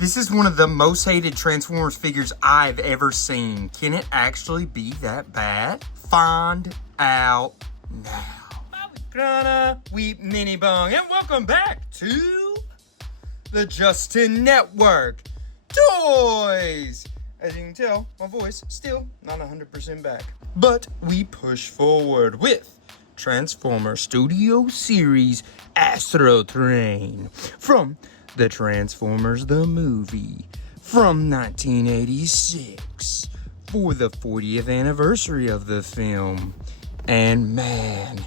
This is one of the most hated Transformers figures I've ever seen. Can it actually be that bad? Find out now. Grana, Weep, Ninny Bong, and welcome back to the Justin Network Toys. As you can tell, my voice still not 100% back. But we push forward with Transformer Studio Series Astrotrain from the Transformers the movie from 1986 for the 40th anniversary of the film. And man,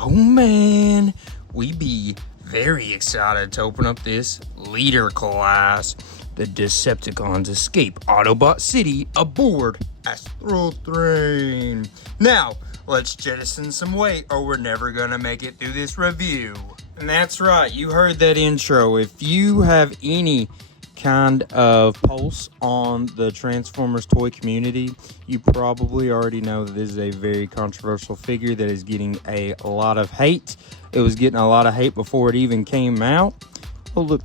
oh man, we be very excited to open up this leader class. The Decepticons escape Autobot City aboard Astrotrain. Now, let's jettison some weight or we're never gonna make it through this review. And that's right, you heard that intro. If you have any kind of pulse on the Transformers toy community, you probably already know that this is a very controversial figure that is getting a lot of hate. It was getting a lot of hate before it even came out. Oh, look.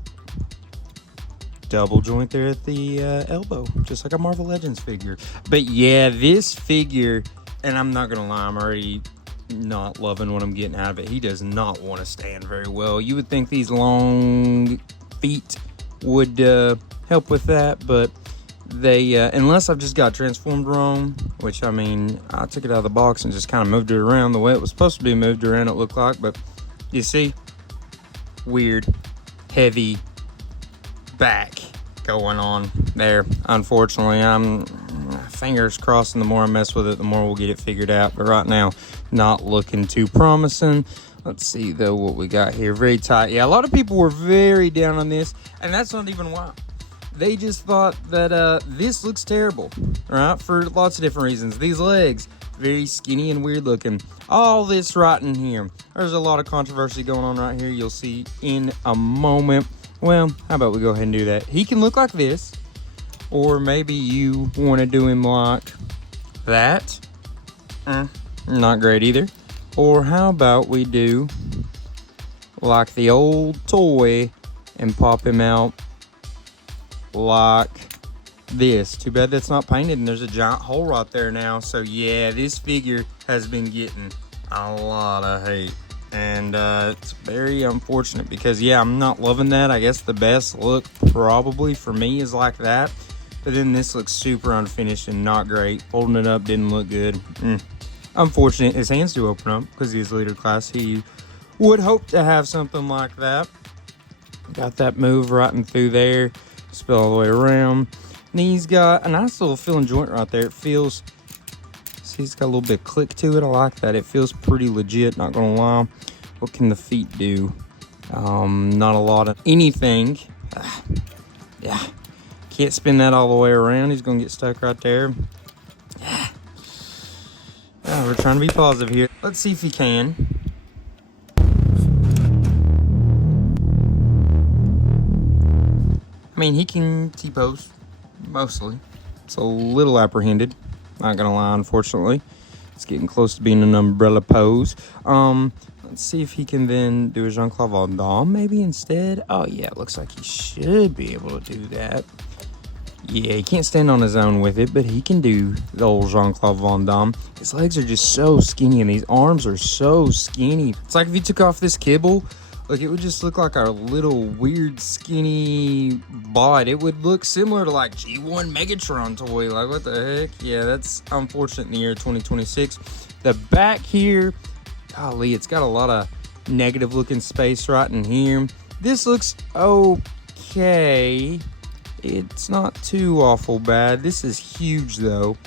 Double joint there at the elbow, just like a Marvel Legends figure. But yeah, this figure, and I'm not gonna lie, I'm already not loving what I'm getting out of it. He does not want to stand very well. You would think these long feet would help with that, but they unless I've just got transformed wrong, which I mean, I took it out of the box and just kind of moved it around the way it was supposed to be moved around, it looked like. But you see, weird heavy back going on there. Unfortunately, I'm fingers crossed, and the more I mess with it, the more we'll get it figured out. But right now, not looking too promising. Let's see though what we got here. Very tight. Yeah, a lot of people were very down on this, and that's not even why. They just thought that this looks terrible, right? For lots of different reasons. These legs, very skinny and weird looking. All this right in here. There's a lot of controversy going on right here. You'll see in a moment. Well, how about we go ahead and do that? He can look like this, or maybe you want to do him like that. Not great either. Or how about we do like the old toy and pop him out like this. Too bad that's not painted and there's a giant hole right there now. So yeah, this figure has been getting a lot of hate. And it's very unfortunate because, yeah, I'm not loving that. I guess the best look probably for me is like that. But then this looks super unfinished and not great. Holding it up didn't look good. Unfortunate. His hands do open up because he's leader class. He would hope to have something like that. Got that move right in through there. Spill all the way around. And he's got a nice little filling joint right there. It feels... He's got a little bit of click to it. I like that. It feels pretty legit, not gonna lie. What can the feet do? Not a lot of anything. Yeah, can't spin that all the way around. He's gonna get stuck right there. Yeah. We're trying to be positive here. Let's see if he can. I mean, he can T-pose, mostly. It's a little apprehended. Not gonna lie, unfortunately. It's getting close to being an umbrella pose. Let's see if he can then do a Jean-Claude Van Damme maybe instead. Oh yeah, it looks like he should be able to do that. Yeah, he can't stand on his own with it, but he can do the old Jean-Claude Van Damme. His legs are just so skinny and these arms are so skinny. It's like if you took off this kibble, like it would just look like a little weird skinny bod. It would look similar to like G1 Megatron toy. Like what the heck? Yeah, that's unfortunate in the year 2026. The back here, golly, it's got a lot of negative looking space right in here. This looks okay. It's not too awful bad. This is huge though.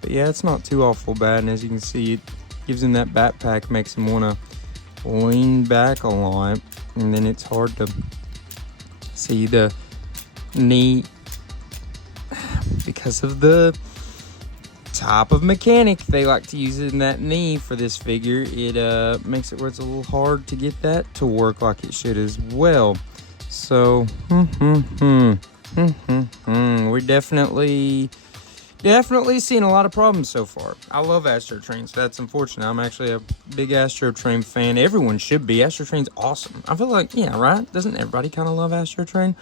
But yeah, it's not too awful bad. And as you can see, it gives him that backpack, makes him want to lean back a lot, and then it's hard to see the knee because of the type of mechanic they like to use in that knee for this figure. It makes it where it's a little hard to get that to work like it should as well. So we're definitely seen a lot of problems so far. I love Astrotrain, so that's unfortunate. I'm actually a big Astrotrain fan. Everyone should be. Astrotrain's awesome. I feel like, yeah, right? Doesn't everybody kind of love Astrotrain?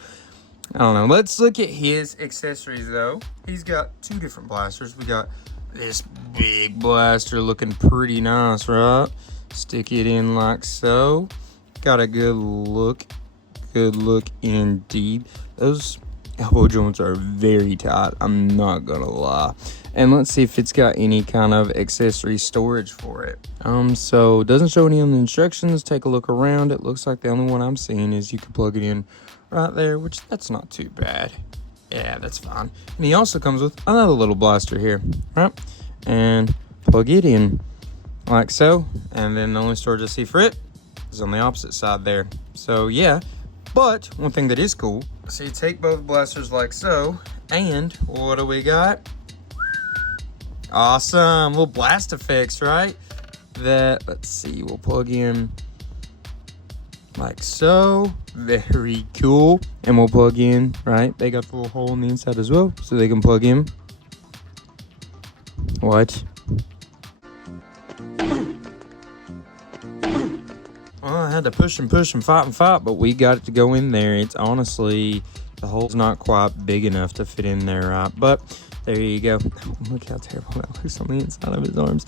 I don't know. Let's look at his accessories, though. He's got 2 different blasters. We got this big blaster looking pretty nice, right? Stick it in like so. Got a good look. Good look indeed. Those elbow joints are very tight, I'm not gonna lie. And let's see if it's got any kind of accessory storage for it. So it doesn't show any on the instructions. Take a look around. It looks like the only one I'm seeing is you can plug it in right there, which that's not too bad. Yeah, that's fine. And he also comes with another little blaster here, right? And plug it in like so. And then the only storage I see for it is on the opposite side there. So yeah, but one thing that is cool, so you take both blasters like so, and what do we got? Awesome, little blast effects, right? That, let's see, we'll plug in like so. Very cool. And we'll plug in, right? They got the little hole on the inside as well, so they can plug in. What? Well, I had to push and fight, but we got it to go in there. It's honestly, the hole's not quite big enough to fit in there, right? But there you go. Look how terrible that looks on the inside of his arms.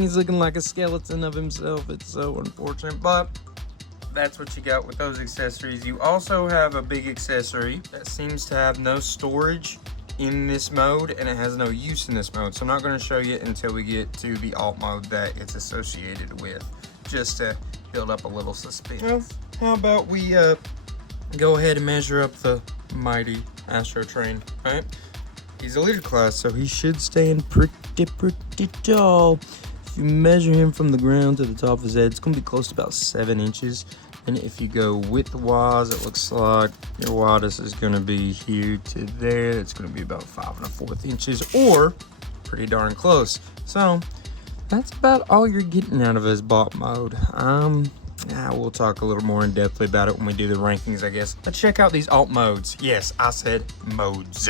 He's looking like a skeleton of himself. It's so unfortunate, but that's what you got with those accessories. You also have a big accessory that seems to have no storage in this mode, and it has no use in this mode. So I'm not going to show you until we get to the alt mode that it's associated with, just to build up a little suspense. Well, how about we go ahead and measure up the mighty Astrotrain, right? He's a leader class, so he should stand pretty tall. If you measure him from the ground to the top of his head, it's going to be close to about 7 inches. And if you go width-wise, it looks like your widest is going to be here to there. It's going to be about 5 1/4 inches, or pretty darn close. So that's about all you're getting out of his bot mode. We'll talk a little more in depthly about it when we do the rankings, I guess. Let's check out these alt modes. Yes, I said modes.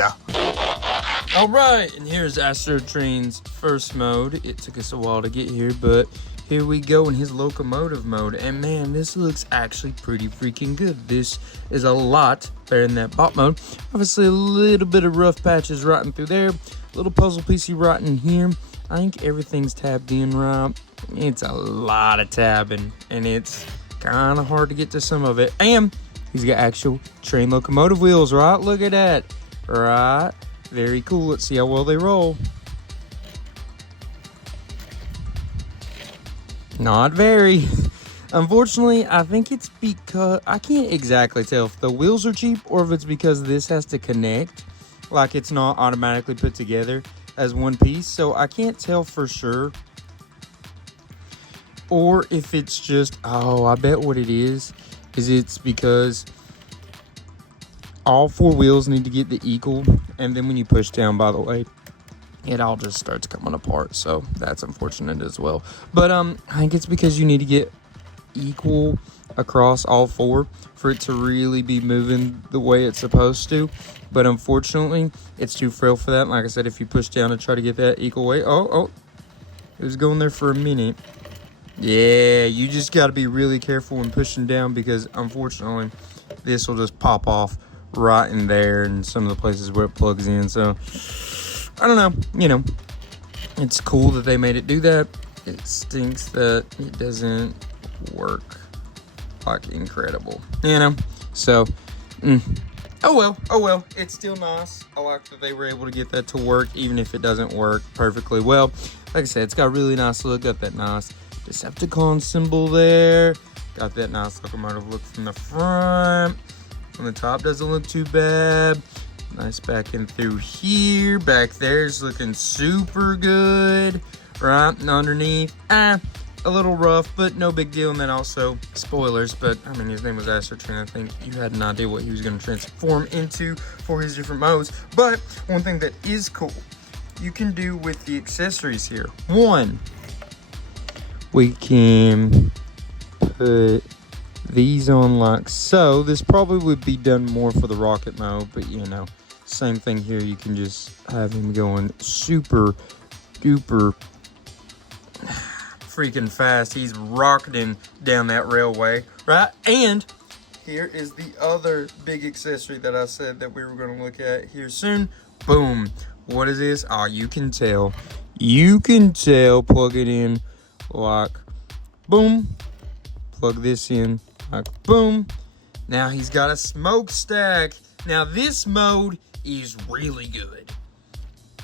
All right, and here's Astrotrain's first mode. It took us a while to get here, but here we go in his locomotive mode. And man, this looks actually pretty freaking good. This is a lot better than that bot mode. Obviously, a little bit of rough patches right in through there. A little puzzle piecey right in here. I think everything's tabbed in right. It's a lot of tabbing, and it's kind of hard to get to some of it. And he's got actual train locomotive wheels, right? Look at that. Right? Very cool. Let's see how well they roll. Not very. Unfortunately, I think it's because I can't exactly tell if the wheels are cheap or if it's because this has to connect, like it's not automatically put together as one piece. So I can't tell for sure. Or if it's just, I bet what it is it's because all 4 wheels need to get the equal, and then when you push down, by the way, it all just starts coming apart. So that's unfortunate as well. But I think it's because you need to get equal across all 4 for it to really be moving the way it's supposed to. But unfortunately, it's too frail for that. Like I said, if you push down and try to get that equal weight, it was going there for a minute. Yeah, you just got to be really careful when pushing down, because unfortunately, this will just pop off right in there and some of the places where it plugs in. So I don't know, it's cool that they made it do that. It stinks that it doesn't work like incredible, so oh well, it's still nice. I like that they were able to get that to work, even if it doesn't work perfectly well. Like I said, it's got a really nice look, got that nice Decepticon symbol there, got that nice locomotive look from the front. On the top doesn't look too bad. Nice back in through here. Back there's looking super good. Right, and underneath, a little rough, but no big deal. And then also, spoilers, but I mean, his name was Astrotrain. I think you had an idea what he was going to transform into for his different modes. But one thing that is cool, you can do with the accessories here. One, we can put these on like so. This probably would be done more for the rocket mode, but same thing here. You can just have him going super duper freaking fast. He's rocketing down that railway, right? And here is the other big accessory that I said that we were going to look at here soon. Boom. What is this? Oh, you can tell. You can tell. Plug it in like boom. Plug this in like boom. Now he's got a smokestack. Now this mode is really good.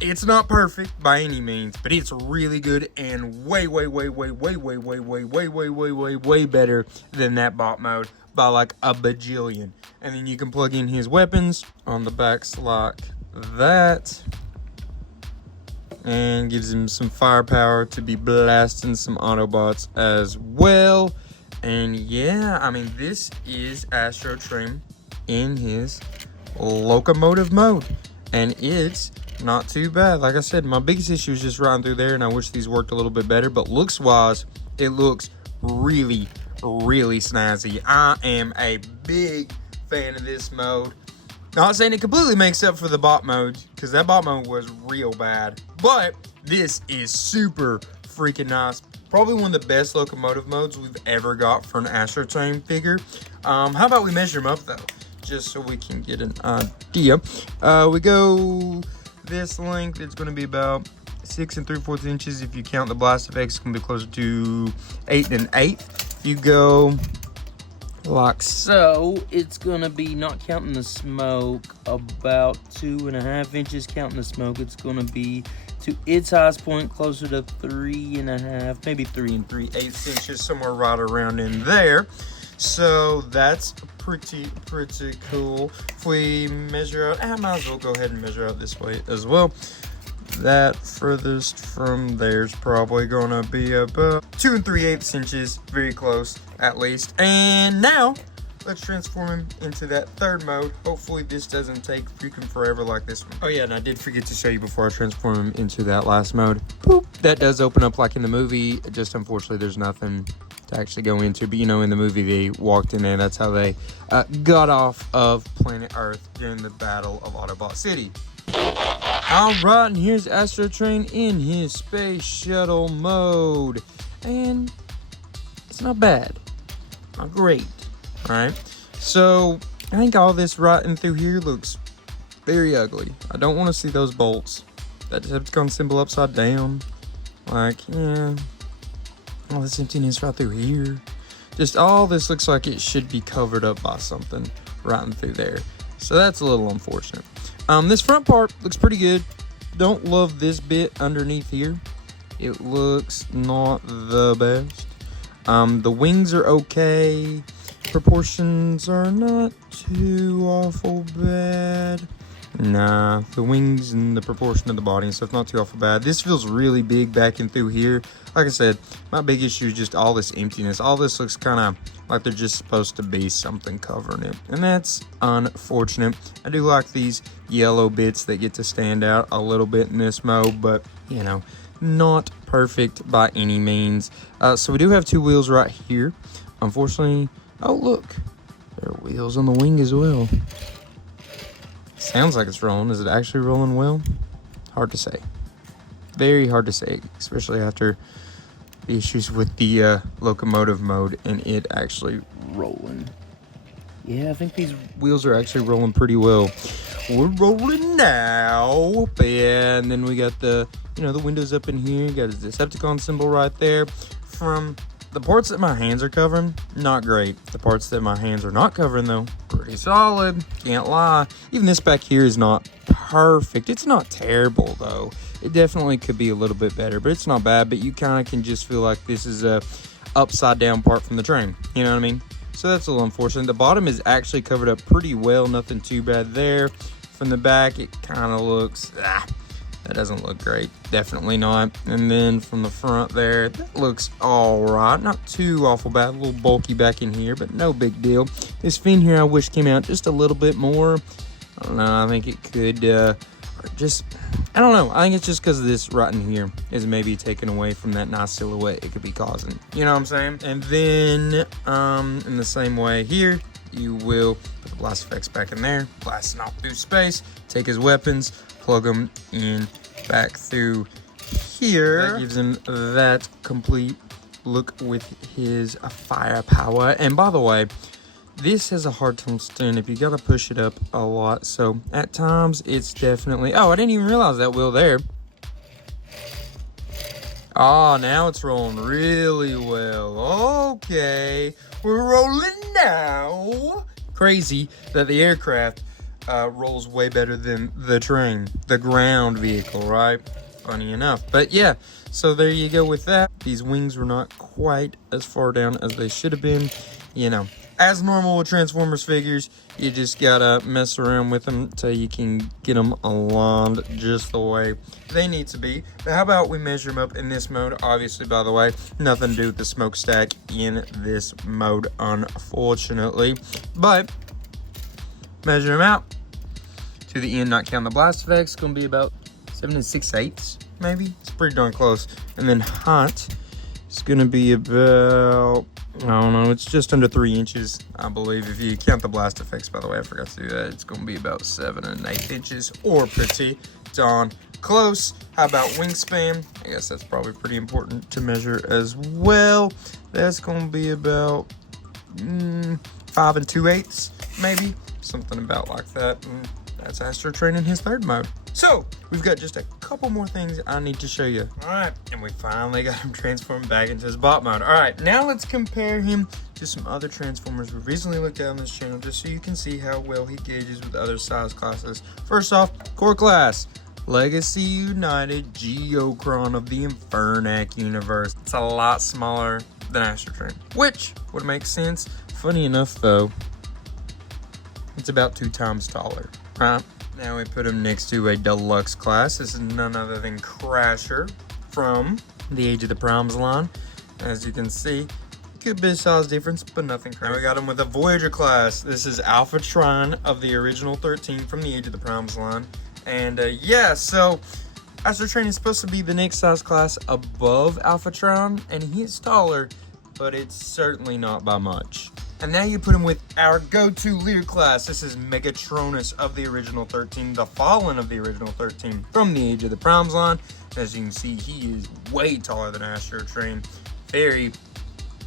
It's not perfect by any means, but it's really good and way better than that bot mode by like a bajillion. And then you can plug in his weapons on the backs like that. And gives him some firepower to be blasting some Autobots as well. And yeah, I mean, this is Astrotrain in his locomotive mode. And it's not too bad. Like I said, my biggest issue is just riding through there, and I wish these worked a little bit better. But looks-wise, it looks really snazzy. I am a big fan of this mode. Not saying it completely makes up for the bot mode, because that bot mode was real bad. But this is super freaking nice. Probably one of the best locomotive modes we've ever got for an Astrotrain figure. How about we measure them up, though? Just so we can get an idea. We go this length. It's going to be about 6 3/4 inches. If you count the blast effects, it's going to be closer to 8 1/8. If you go like so, it's going to be, not counting the smoke, about 2.5 inches. Counting the smoke, it's going to be to its highest point closer to 3.5, maybe 3 3/8 inches, somewhere right around in there. So that's pretty cool. If we measure out, I might as well go ahead and measure out this way as well. That furthest from there's probably gonna be about 2 3/8 inches, very close at least. And now let's transform him into that third mode. Hopefully this doesn't take freaking forever like this one. Oh yeah, and I did forget to show you before I transform him into that last mode. Boop. That does open up like in the movie. Just unfortunately there's nothing to actually go into, but you know, in the movie they walked in there. That's how they got off of planet Earth during the Battle of Autobot City. Alright, and here's Astrotrain in his space shuttle mode. And it's not bad. Not great. Alright. So I think all this rotting through here looks very ugly. I don't want to see those bolts. That Decepticon symbol upside down. Like, yeah. All this emptiness right through here. Just all this looks like it should be covered up by something right through there. So that's a little unfortunate. This front part looks pretty good. Don't love this bit underneath here. It looks not the best. The wings are okay. Proportions are not too awful bad. Nah, the wings and the proportion of the body and stuff, not too awful bad. This feels really big back and through here. Like I said, my big issue is just all this emptiness. All this looks kind of like they're just supposed to be something covering it. And that's unfortunate. I do like these yellow bits that get to stand out a little bit in this mode, but, you know, not perfect by any means. So we do have two wheels right here. Unfortunately, oh, look. There are wheels on the wing as well. Sounds like it's rolling. Is it actually rolling well? Hard to say. Very hard to say, especially after the issues with the locomotive mode and it actually rolling. Yeah, I think these wheels are actually rolling pretty well. We're rolling now. But yeah, and then we got the, you know, the windows up in here. You got a Decepticon symbol right there. From the parts that my hands are covering, not great. The parts that my hands are not covering, though, pretty solid. Can't lie. Even this back here is not perfect. It's not terrible, though. It definitely could be a little bit better, but it's not bad. But you kind of can just feel like this is a upside down part from the train. You know what I mean? So that's a little unfortunate. The bottom is actually covered up pretty well. Nothing too bad there. From the back, it kind of looks... that doesn't look great. Definitely not. And then from the front there, that looks all right. Not too awful bad. A little bulky back in here, but no big deal. This fin here I wish came out just a little bit more. I don't know. I think it could just... I don't know. I think it's just because of this right in here is maybe taken away from that nice silhouette it could be causing. You know what I'm saying? And then in the same way here, you will put the blast effects back in there. Blasting off through space. Take his weapons. Plug them in back through here. That gives him that complete look with his firepower. And by the way, this has a hard time staying up. You gotta push it up a lot. So at times it's definitely, oh, I didn't even realize that wheel there. Ah, now it's rolling really well. Okay, we're rolling now. Crazy that the aircraft rolls way better than the train, the ground vehicle, right? Funny enough. But yeah, so there you go with that. These wings were not quite as far down as they should have been. You know, as normal with Transformers figures, you just gotta mess around with them till you can get them aligned just the way they need to be. But how about we measure them up in this mode? Obviously, by the way, nothing to do with the smokestack in this mode, unfortunately. But measure them out to the end, not counting the blast effects. It's gonna be about 7 6/8, maybe. It's pretty darn close. And then height is gonna be about, I don't know, it's just under 3 inches, I believe. If you count the blast effects, by the way, I forgot to do that. It's gonna be about 7 1/8 inches, or pretty darn close. How about wingspan? I guess that's probably pretty important to measure as well. That's gonna be about 5 2/8, maybe. Something about like that. And that's Astrotrain in his third mode. So, we've got just a couple more things I need to show you. All right, and we finally got him transformed back into his bot mode. All right, now let's compare him to some other Transformers we've recently looked at on this channel, just so you can see how well he gauges with other size classes. First off, core class, Legacy United Geocron of the Infernac universe. It's a lot smaller than Astrotrain, which would make sense. Funny enough, though, it's about 2 times taller, right? Now we put him next to a deluxe class. This is none other than Crasher from the Age of the Primes line. As you can see, good bit of size difference, but nothing crazy. Now we got him with a Voyager class. This is Alphatron of the original 13 from the Age of the Primes line. And yeah, so Astrotrain is supposed to be the next size class above Alphatron, and he's taller, but it's certainly not by much. And now you put him with our go-to leader class. This is Megatronus of the original 13, the Fallen of the original 13 from the Age of the Primes line. As you can see, he is way taller than Astrotrain. Very,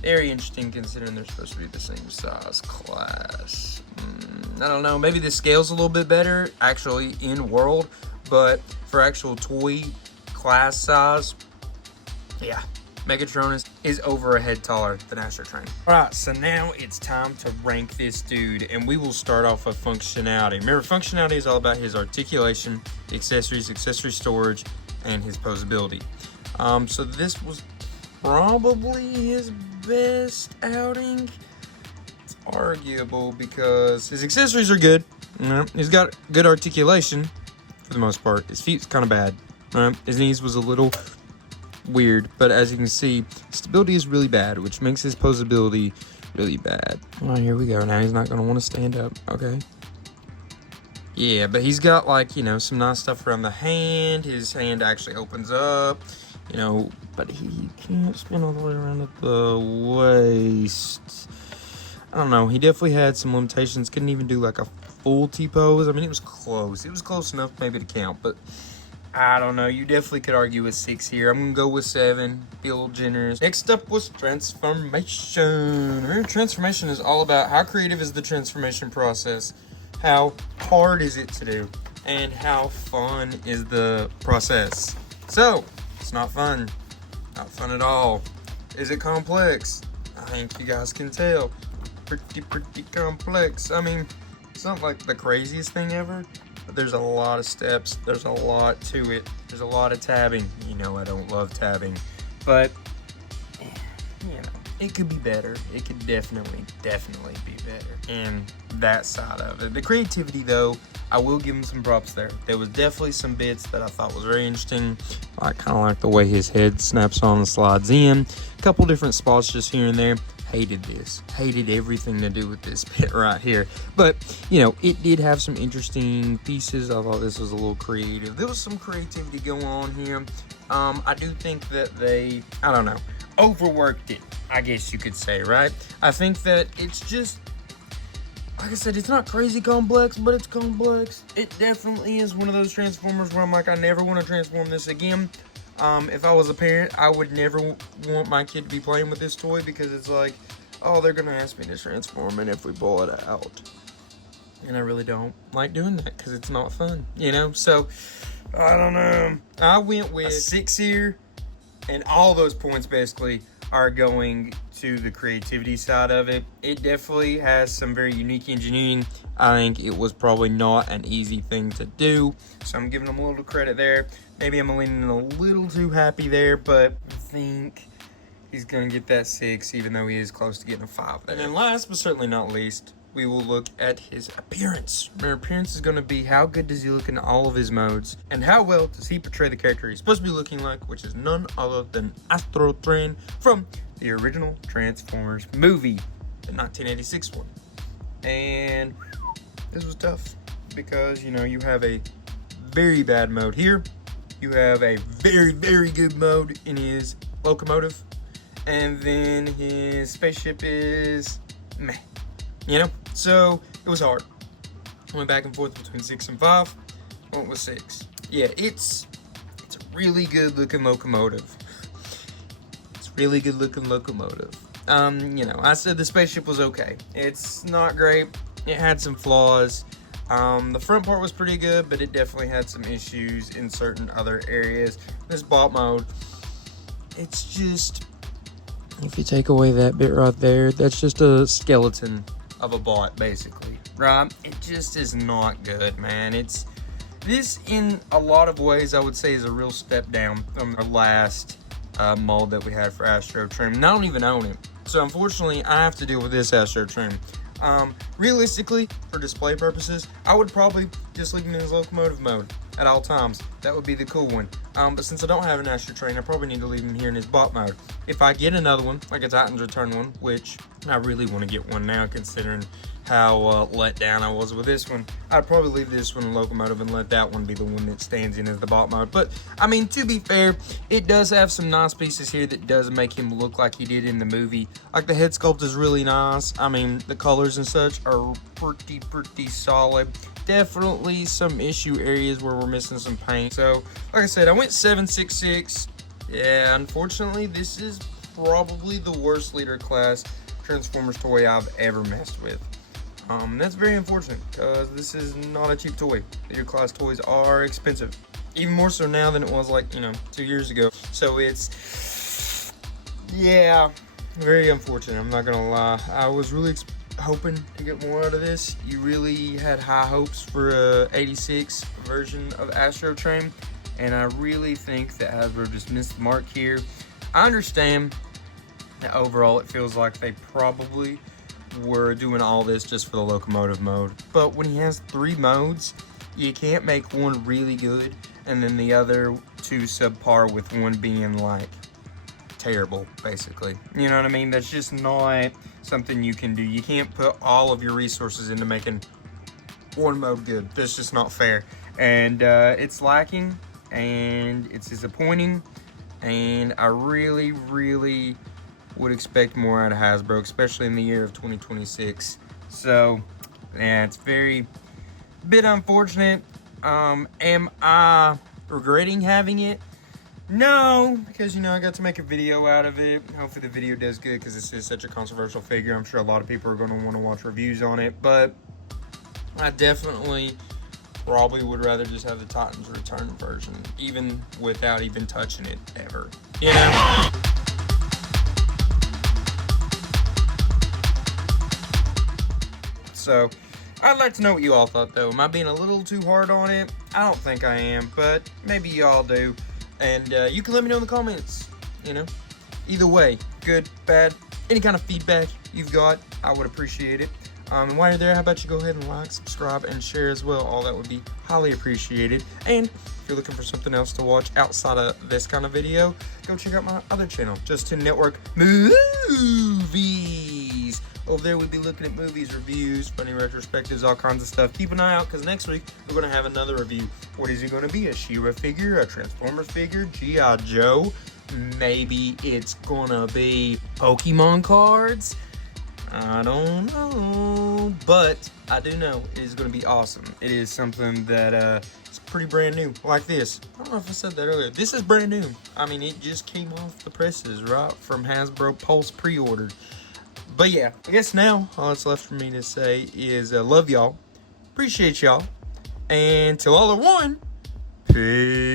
very interesting considering they're supposed to be the same size class. I don't know, maybe the scale's a little bit better actually in world, but for actual toy class size, yeah. Megatronus is over a head taller than Astrotrain. Alright, so now it's time to rank this dude, and we will start off with functionality. Remember, functionality is all about his articulation, accessories, accessory storage, and his posability. So this was probably his best outing. It's arguable because his accessories are good. He's got good articulation for the most part. His feet's kind of bad. His knees was a little weird, but as you can see, stability is really bad, which makes his posability really bad. Oh, here we go. Now he's not going to want to stand up. Okay. Yeah, but he's got, like, you know, some nice stuff around the hand. His hand actually opens up, you know, but he can't spin all the way around at the waist. I don't know. He definitely had some limitations. Couldn't even do, like, a full T-pose. I mean, it was close. It was close enough maybe to count, but I don't know. You definitely could argue with 6 here. I'm going to go with 7. Be a little generous. Next up was transformation. Remember, transformation is all about how creative is the transformation process, how hard is it to do, and how fun is the process. So, it's not fun. Not fun at all. Is it complex? I think you guys can tell. Pretty complex. I mean, it's not like the craziest thing ever, but there's a lot of steps. There's a lot to it. There's a lot of tabbing. You know I don't love tabbing, but you know, it could be better. It could definitely be better in that side of it. The creativity, though, I will give him some props there. There was definitely some bits that I thought was very interesting. I kind of like the way his head snaps on and slides in. A couple different spots just here and there. Hated this. Hated everything to do with this bit right here. But, you know, it did have some interesting pieces. I thought this was a little creative. There was some creativity going on here. I do think that they, I don't know, overworked it, I guess you could say, right? I think that it's just, like I said, it's not crazy complex, but it's complex. It definitely is one of those Transformers where I'm like, I never want to transform this again. If I was a parent, I would never want my kid to be playing with this toy because it's like, oh, they're gonna ask me to transform it if we pull it out. And I really don't like doing that because it's not fun, you know? So, I don't know. I went with a 6 here, and all those points basically are going to the creativity side of it. It definitely has some very unique engineering. I think it was probably not an easy thing to do, so I'm giving them a little credit there. Maybe I'm leaning a little too happy there, but I think he's gonna get that 6, even though he is close to getting a 5 there. And then last but certainly not least, we will look at his appearance. Our appearance is going to be how good does he look in all of his modes, and how well does he portray the character he's supposed to be looking like, which is none other than Astrotrain from the original Transformers movie, the 1986 one. And this was tough because, you know, you have a very bad mode here, you have a very, very good mode in his locomotive, and then his spaceship is meh. You know, so it was hard. I went back and forth between 6 and 5. Went with 6. Yeah, it's a really good looking locomotive. It's a really good looking locomotive. You know, I said the spaceship was okay. It's not great. It had some flaws. The front part was pretty good, but it definitely had some issues in certain other areas. This bot mode, it's just, if you take away that bit right there, that's just a skeleton of a bot, basically, right? It just is not good, man. This in a lot of ways I would say is a real step down from the last mold that we had for Astrotrain, and I don't even own it, so unfortunately I have to deal with this Astrotrain. Realistically, for display purposes, I would probably just leave him in his locomotive mode at all times. That would be the cool one. But since I don't have an Astrotrain, I probably need to leave him here in his bot mode. If I get another one, like a Titan's Return one, which I really want to get one now considering how let down I was with this one, I'd probably leave this one in locomotive and let that one be the one that stands in as the bot mode. But, I mean, to be fair, it does have some nice pieces here that does make him look like he did in the movie. Like, the head sculpt is really nice. I mean, the colors and such are pretty solid. Definitely some issue areas where we're missing some paint. So, like I said, I went 766. Yeah, unfortunately, this is probably the worst Leader Class Transformers toy I've ever messed with. That's very unfortunate because this is not a cheap toy. Leader Class toys are expensive. Even more so now than it was, like, you know, 2 years ago. So it's, yeah, very unfortunate. I'm not gonna lie. I was really hoping to get more out of this. You really had high hopes for a 86 version of Astrotrain, and I really think that Hasbro just missed the mark here. I understand that overall it feels like they probably were doing all this just for the locomotive mode, but when he has 3 modes, you can't make one really good and then the other 2 subpar, with one being like terrible, basically. You know what I mean? That's just not something you can do. You can't put all of your resources into making one mode good. That's just not fair. And it's lacking, and it's disappointing, and I really would expect more out of Hasbro, especially in the year of 2026. So, yeah, it's a bit unfortunate. Am I regretting having it? No, because, you know, I got to make a video out of it. Hopefully the video does good because this is such a controversial figure. I'm sure a lot of people are going to want to watch reviews on it, but I definitely probably would rather just have the Titan's Return version, even without even touching it ever. You know? So, I'd like to know what you all thought, though. Am I being a little too hard on it? I don't think I am, but maybe y'all do. And you can let me know in the comments, you know. Either way, good, bad, any kind of feedback you've got, I would appreciate it. And while you're there, how about you go ahead and like, subscribe, and share as well. All that would be highly appreciated. And if you're looking for something else to watch outside of this kind of video, go check out my other channel, Just Network Movies. Over there, we'll be looking at movies, reviews, funny retrospectives, all kinds of stuff. Keep an eye out, because next week, we're going to have another review. What is it going to be? A She-Ra figure, a Transformers figure, G.I. Joe? Maybe it's going to be Pokemon cards? I don't know, but I do know it is going to be awesome. It is something that is pretty brand new, like this. I don't know if I said that earlier. This is brand new. I mean, it just came off the presses, right, from Hasbro Pulse pre-ordered. But yeah, I guess now all that's left for me to say is love y'all, appreciate y'all, and till all are one, peace.